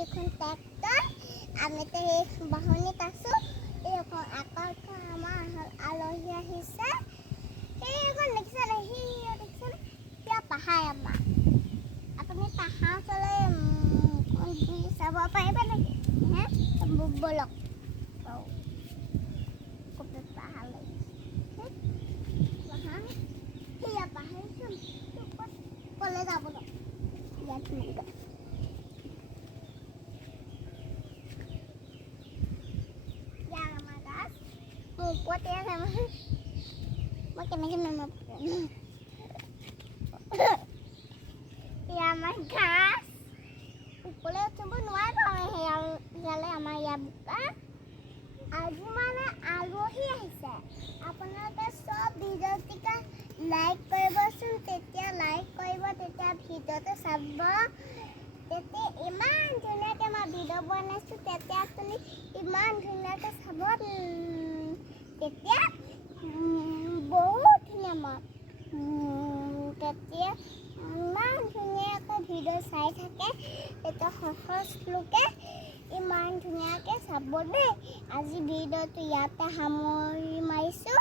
সেইখন ট্ৰেক্টৰ আমি সেই বাহনিত আছোঁ এইখন আকাশখন আমাৰ আলহী আহিছে সেইখন দেখিছেনে সিয়া দেখিছেনে সিয়া পাহাৰ আমাৰ আপুনি পাহাৰ চলে চাব পাৰিব নেকি হে ব'লক কপি পাহাৰ লাগিছে পাহাৰ সিয়া পাহাৰ ক'লে যাব ন ইয়াত Puede hacer porque me ya my gas boleh coba nuai kalau jalan sama ya buka আজি মানে আলহী আহিছে আপোনালোকে সব ভিডিঅ'টিকে লাইক কৰিবচোন তেতিয়া লাইক কৰিব তেতিয়া ভিডিঅ'টো চাব তেতিয়া ইমান ধুনীয়াকৈ মই ভিডিঅ' বনাইছোঁ তেতিয়া আপুনি ইমান ধুনীয়াকৈ চাব তেতিয়া বহুত ধুনীয়া মই তেতিয়া ইমান ধুনীয়াকৈ ভিডিঅ' চাই থাকে তেতিয়া সহজ লোকে ইমান ধুনীয়াকৈ চাব দেই আজি ভিডিঅ'টো ইয়াতে সামৰি মাৰিছোঁ।